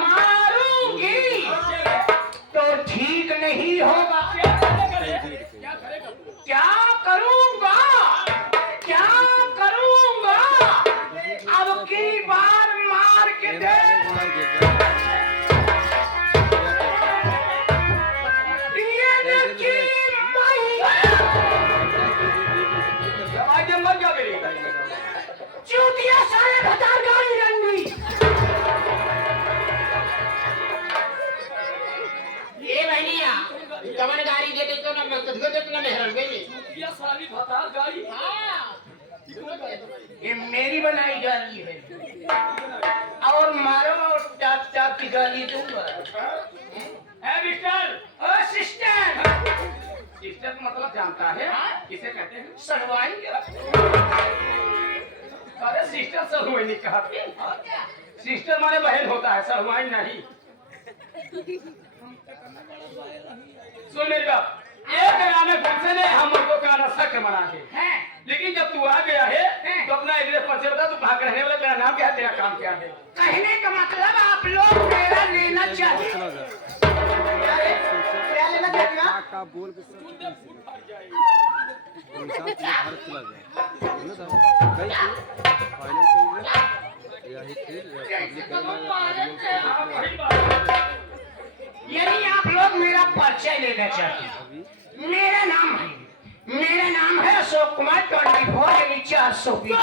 मारूंगी तो ठीक नहीं होगा। क्या करूंगा, क्या करूंगा, अब की बार मार के दे। ये देखी मत जा मेरी चूतिया सारे भतार गाड़ी रंगी। ये बहनिया कमन गाड़ी देते तो ना कदगो देते ना मेहरन गई चूतिया सारी भतार गाड़ी। हां ये मेरी बनाई गाड़ी है और मारो और टाप टाप की गाली दूंगा। है मिस्टर ओ सिस्टर। सिस्टर मतलब जानता है किसे कहते हैं? सरवाई। अरे सिस्टर सरवाई नहीं कहा सिस्टर माने बहन होता है, सरवाई नहीं। सुन मेरी बात, एक गाने गुस्से ने हमको का शक मना है, लेकिन जब तू आ गया है तो अपना एड्रेस परिचय बता। तू कहाँ रहने वाला, तेरा नाम क्या है, तेरा काम क्या है? कहने का मतलब आप लोग मेरा लेना चाहिए। क्या लेना चाहिए? का बोल के यदि आप लोग मेरा परिचय लेना चाहते हैं, मेरा नाम है अशोक कुमार 24 420।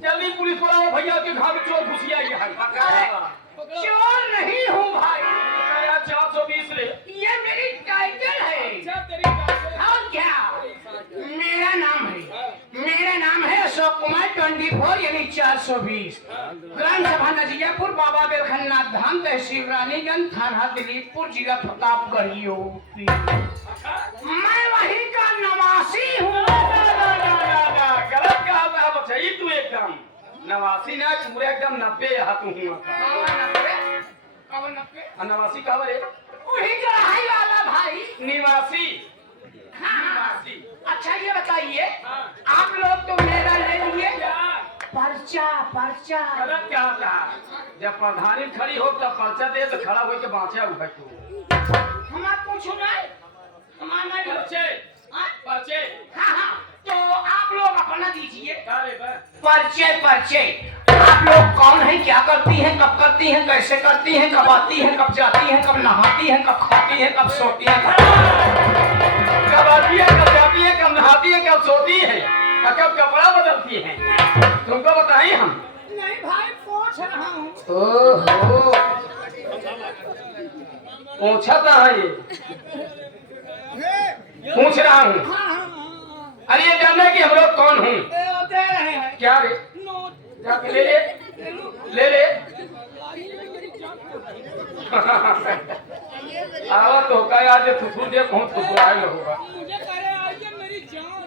जल्दी पुलिस वाला भैया के घर में चोर घुसिया है। चोर नहीं हूँ भाई, 420 ले। ये मेरी टाइटल है। और क्या मेरा नाम है अशोक कुमार 24 420। ग्राम सभा नजीपुर, बाबा बेलखन्नाथ धाम, तहसील रानीगंज, थाना दिलीपपुर, जिला प्रतापगढ़ यूपी। मैं वहीं का नवासी हूँ। गलत कहा था बच्चा, तू एकदम नवासी ना पूरे एकदम 90 हाथ हूँ। नवासी कहा रे? वही कढ़ाई वाला भाई निवासी। निवासी। अच्छा ये बताइए, आप लोग तो मेरा ले लिए पर्चा। गलत क्या होता? जब प्रधानी खड़ी हो तब पर्चा दे तो खड़ा हो के बाँचा हुआ तू। हमारा पूछो नहीं, हमारा पर्चे। हाँ तो आप लोग अपना दीजिए परिचय। आप लोग कौन है, क्या करती हैं, कब करती हैं, कैसे करती हैं, कब आती हैं, कब जाती हैं, कब नहाती हैं, कब खाती हैं, कब सोती हैं, कब आती है, कब जाती है, कब नहाती है, कब सोती है, और कब कपड़ा बदलती हैं, तुमको बताइए हम? नहीं भाई पूछ रहा हूँ। ओहो पूछा था ये पूछ रहा हूँ। अरे ये जानना है कि हम लोग कौन हूँ? क्या रे? जाके ले ले आवा तो का आज थुथु दे बहुत थुथुआए होगा। मुझे करे आइए मेरी जान।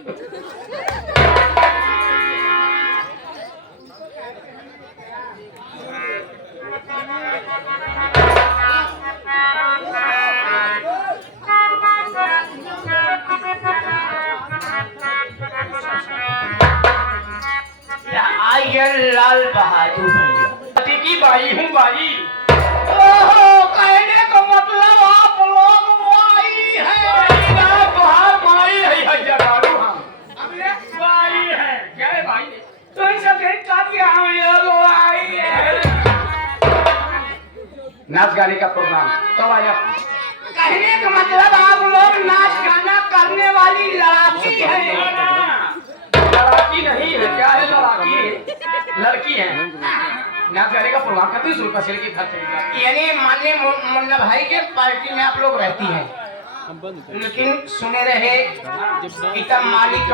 लाल बहादुर भैया की बाई हूँ बाई। ओहो कहने का मतलब आप लोग बाई है। बाई है जगाड़ू हम बाई है। क्या है भाई? तो इन सब हम लोग बाई है। नाच गाने का प्रोग्राम कब आया? कहने का मतलब आप लोग नाच गाना करने वाली लड़ाकी है। लड़ाकी नहीं है, क्या है? लड़ाकी है, लड़की है। नाच गाने का प्रोग्राम करती है, सुरपा शेर के घर चली। यानी माननीय मुन्ना भाई के पार्टी में आप लोग रहती हैं, लेकिन सुने रहे पिता मालिक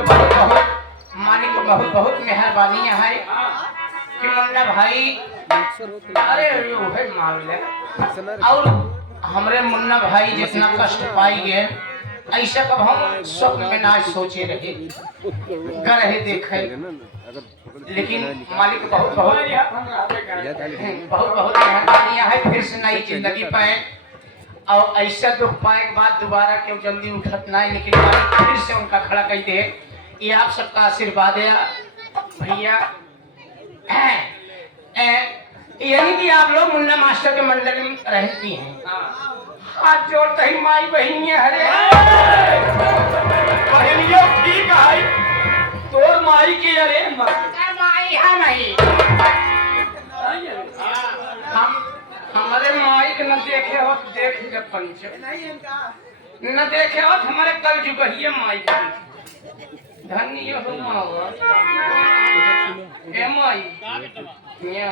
बहुत मेहरबानी है कि मुन्ना भाई अरे है मान ले। और हमरे मुन्ना भाई जितना कष्ट पाई गए ऐसा कब हम स्वप्न में ना सोचे रहे गए देखे, लेकिन मालिक बहुत मेहरबानियां है। फिर से नई जिंदगी पाए और ऐसा दुख पाए के बाद दोबारा क्यों जल्दी उठत ना, लेकिन मालिक फिर से उनका खड़ा कर दे ये आप सबका आशीर्वाद है भैया। यही कि आप लोग मुन्ना मास्टर के मंडल में रहती हैं। हाथ जोड़ते ही माई बहनियां हरे बहनियों ठीक है तोर माई के अरे माई हम नहीं हमारे माई के न देखे हो देख के पंच न देखे हो हमारे कल जुगहिए माई धन्य हो मावा ए माई क्या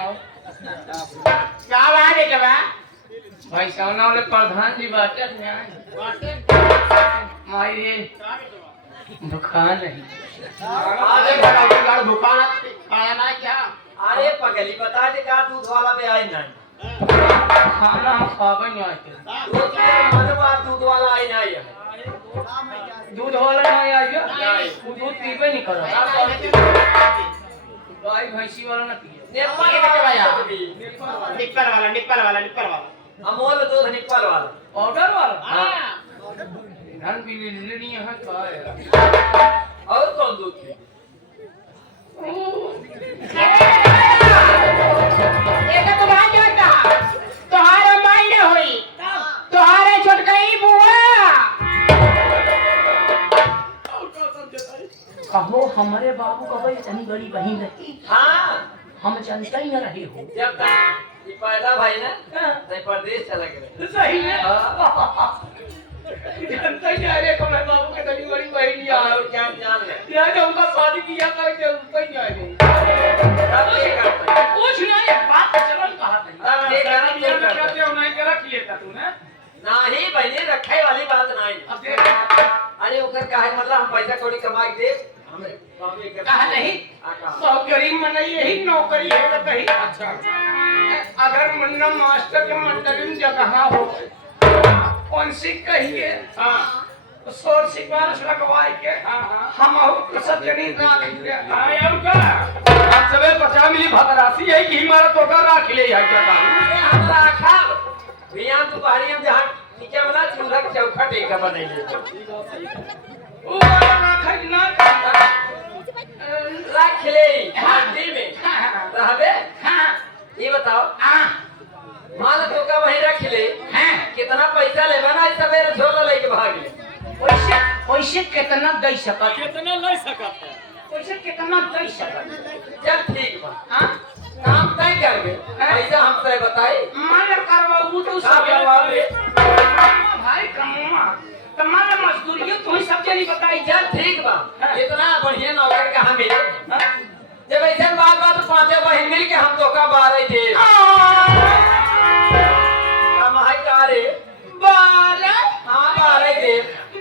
बात है क्या भाई सामने वाले प्रधान जी बाटे माई रे दुकान नहीं दुकान खाना क्या अरे पगली बता दे का दूध वाला पे आई नहीं खाना हम खावे नहीं आते दूध वाला आई नहीं है दूध वाला नहीं आएगा दूध पीबे नहीं करो गाय भैंसी वाला ना पिए निप्पल वाला अमूल दूध निप्पल वाला पाउडर वाला धन भी लेनी है का है और कौन दूध की एक तो बात जाता तुम्हारा मायने हुई तुम्हारे छोटकई बुआ कहो हमारे बाबू का भाई इतनी बड़ी बहन रही हाँ हम जानते ही न रहे हो जब तक ये पैदा भाई ना नहीं परदेश चला गए सही है जानते ही नहीं रहे को मैं बाबू के इतनी बड़ी बहन ही और क्या जान ले यार जब उनका शादी किया था जब ही नहीं रहे कुछ नहीं बात चलन कहा था ये करना क्या हो नहीं करा किए था तूने नहीं बहनी रखे वाली बात नहीं अब देख अरे ओकर काहे मतलब हम पैसा कौड़ी कमा के दे हमें कहा नहीं बहुत गरीब मन यही नौकरी है तो कहीं अच्छा अगर मुन्ना मास्टर के मंडल में जगह हो कौन सी कहिए सोर सिंगार लगवाए के हम और सब जनी राख ले और का आप सबे 50 मिली भतरासी है कि हमारा तो का राख ले है क्या हम राखा बियान तो बाहरी हम जहां नीचे वाला चूल्हा के चौखट एक बनैले ओ राख ना रख ले हाथी में रहबे हां ये बताओ मान तो का वहीं रख ले कितना पैसा लेबा ना सवेरे झोला लेके भाग ले पैसे कितना दे सकत कितना नहीं सकत है पैसे कितना दे सकत चल ठीक बा हां काम तय करबे पैसा हमसे बताई मान करवाबू तो सब भाई कमुआ तुम्हारा मजदूरी तू ही सब जनी बताई चल ठीक बा इतना बढ़िया नौकर का हम मिले जब ऐसा बात पांचों बहन मिल के हम तो का बारह थे हम हाय कारे 12 हां बारह थे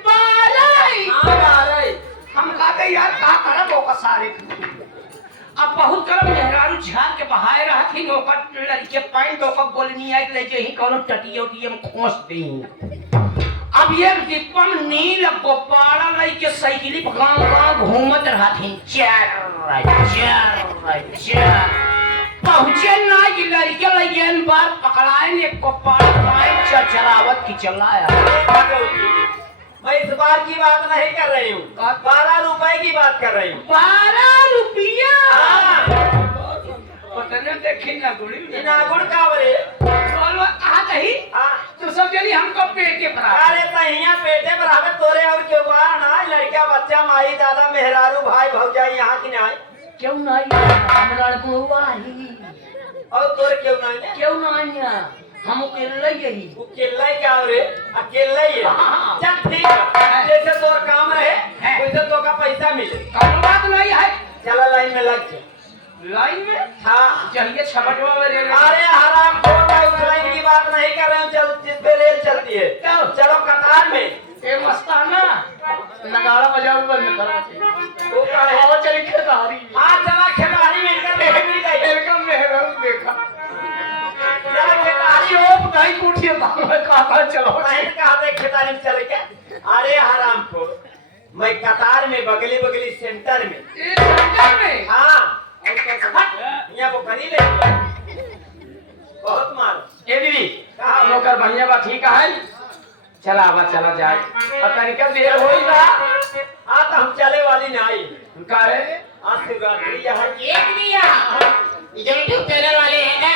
12 हां बारह हम कहते यार का करब ओका सारे अब बहुत करब मेहरारू झाड़ के बहाए रहथिन ओकर लड़के पाइन तो ओकर गोलनी आई ले जे ही कोनो टटिया उटिया में खोस देई अब ये दीपम नील गोपाला लई के साइकिली गांव घूमत रहथिन चार पहुंचे ना कि लड़के लगे बार पकड़ाए ने गोपाल पाइन चलावत की चलाया मैं इस बार की बात नहीं कर रही हूँ 12 रुपए की बात कर रही हूँ 12 रुपया पतने देखी ना गुड़ी इना गुड़ कावरे बोलो कहा नहीं तो सब जनी हमको पेटे पर अरे तहिया पेटे पर हमें तोरे और क्यों बा ना लड़का बच्चा माई दादा मेहरारू भाई भौजाई यहाँ की नहीं क्यों नहीं हमरा बुआ ही और तोरे क्यों नहीं क्यों नहीं हम अकेले यही अकेला ही क्या रे अकेला ही है चल ठीक है जैसे तोर काम रहे वैसे तो का पैसा मिले कौन बात नहीं है चला लाइन में लग जा लाइन में हाँ चलिए छमटवा में रेल अरे हराम खोर भाई उस लाइन की बात नहीं कर रहे हूँ चल जिस पे रेल चलती है चलो कतार में ए मस्ताना नगाड़ा बजाओ बंद करो वो का है आओ चली खेदारी आज चला खेतारी मिलकर देख मिल गई वेलकम मेहरान देखा चला खेतारी ओ भाई कुटिया मैं कहा चलो पहले कहा थे खेतारी में चले क्या अरे हराम खोर मैं कतार में बगली बगली सेंटर में ए सेंटर में हाँ यहाँ वो करी ले बहुत मार ए दीदी कहा नौकर बढ़िया बात ठीक है चला आवा चला जाए और तरीका देर होई ना आज हम चले वाली नहीं का है आज शिवरात्रि यहाँ एक दिया ये यूट्यूब चैनल वाले हैं ना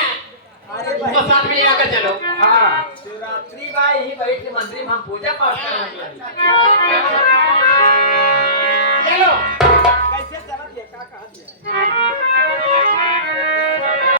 तो साथ में आकर चलो। हाँ शिवरात्रि भाई ही बैठ के मंदिर में हम पूजा पाठ करेंगे। चलो कैसे चला दिया का कहा दिया